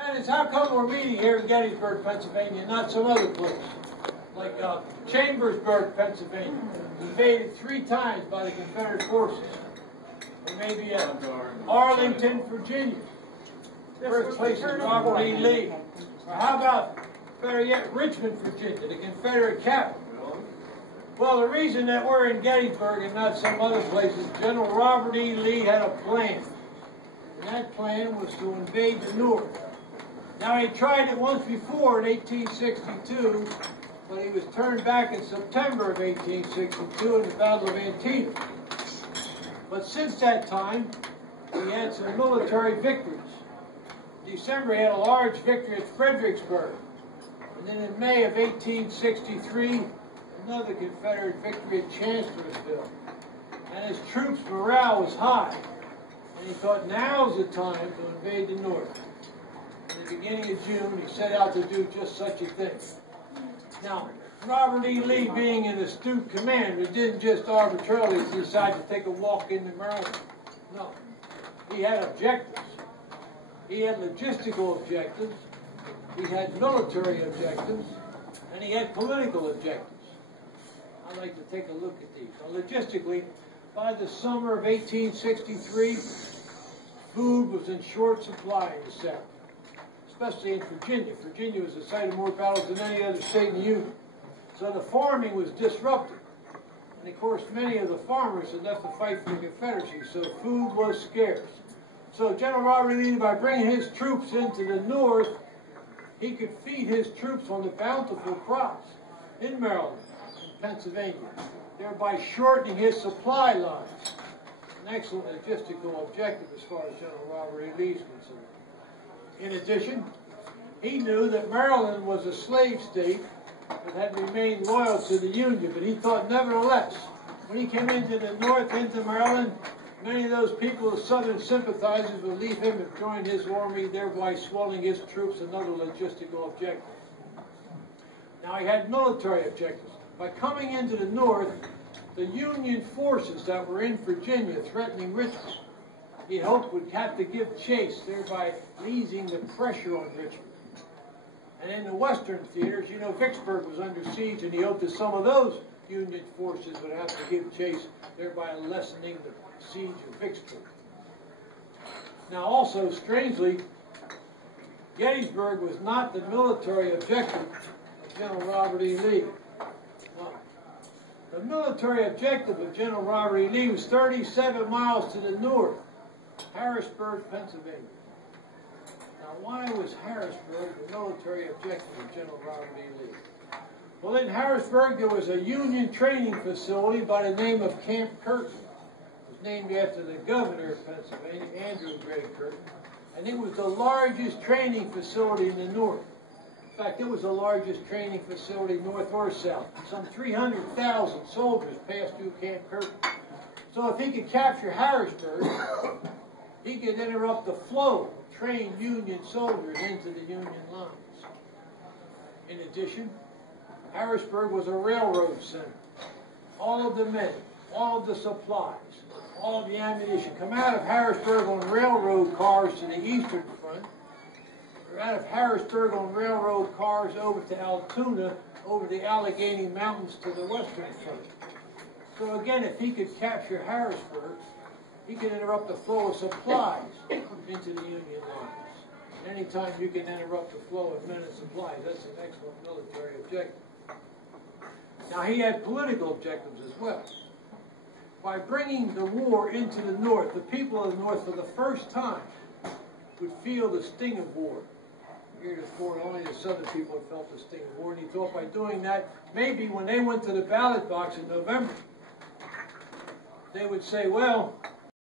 That is, how come we're meeting here in Gettysburg, Pennsylvania, not some other place? Like Chambersburg, Pennsylvania, invaded 3 times by the Confederate forces. Or maybe Arlington, Virginia, birthplace of Robert E. Lee. Or how about, better yet, Richmond, Virginia, the Confederate capital? Well, the reason that we're in Gettysburg and not some other places, General Robert E. Lee had a plan. And that plan was to invade the North. Now, he tried it once before in 1862, but he was turned back in September of 1862 in the Battle of Antietam. But since that time, he had some military victories. In December, he had a large victory at Fredericksburg. And then in May of 1863, another Confederate victory at Chancellorsville. And his troops' morale was high. And he thought, now's the time to invade the North. In the beginning of June, he set out to do just such a thing. Now, Robert E. Lee, being an astute commander, didn't just arbitrarily decide to take a walk into Maryland. No. He had objectives. He had logistical objectives. He had military objectives. And he had political objectives. I'd like to take a look at these. Now, logistically, by the summer of 1863, food was in short supply in the South, especially in Virginia. Virginia was the site of more battles than any other state in the Union. So the farming was disrupted. And of course, many of the farmers had left to fight for the Confederacy, so food was scarce. So General Robert E. Lee, by bringing his troops into the North, he could feed his troops on the bountiful crops in Maryland and Pennsylvania, thereby shortening his supply lines. An excellent logistical objective as far as General Robert E. Lee is concerned. In addition, he knew that Maryland was a slave state that had remained loyal to the Union, but he thought nevertheless, when he came into the North, into Maryland, many of those people, the Southern sympathizers, would leave him and join his army, thereby swelling his troops, another logistical objective. Now, he had military objectives. By coming into the North, the Union forces that were in Virginia threatening Richmond, he hoped would have to give chase, thereby easing the pressure on Richmond. And in the western theaters, you know, Vicksburg was under siege, and he hoped that some of those Union forces would have to give chase, thereby lessening the siege of Vicksburg. Now also, strangely, Gettysburg was not the military objective of General Robert E. Lee. No. The military objective of General Robert E. Lee was 37 miles to the north, Harrisburg, Pennsylvania. Now, why was Harrisburg the military objective of General Robert E. Lee? Well, in Harrisburg, there was a Union training facility by the name of Camp Curtin. It was named after the governor of Pennsylvania, Andrew Gray Curtin, and it was the largest training facility in the North. In fact, it was the largest training facility north or south. Some 300,000 soldiers passed through Camp Curtin. So if he could capture Harrisburg, he could interrupt the flow of trained Union soldiers into the Union lines. In addition, Harrisburg was a railroad center. All of the men, all of the supplies, all of the ammunition come out of Harrisburg on railroad cars to the eastern front, or out of Harrisburg on railroad cars over to Altoona, over the Allegheny Mountains to the western front. So again, if he could capture Harrisburg, he could interrupt the flow of supplies into the Union lines. Anytime you can interrupt the flow of men and supplies, that's an excellent military objective. Now, he had political objectives as well. By bringing the war into the North, the people of the North, for the first time, would feel the sting of war. Heretofore, only the Southern people had felt the sting of war, and he thought by doing that, maybe when they went to the ballot box in November, they would say, well,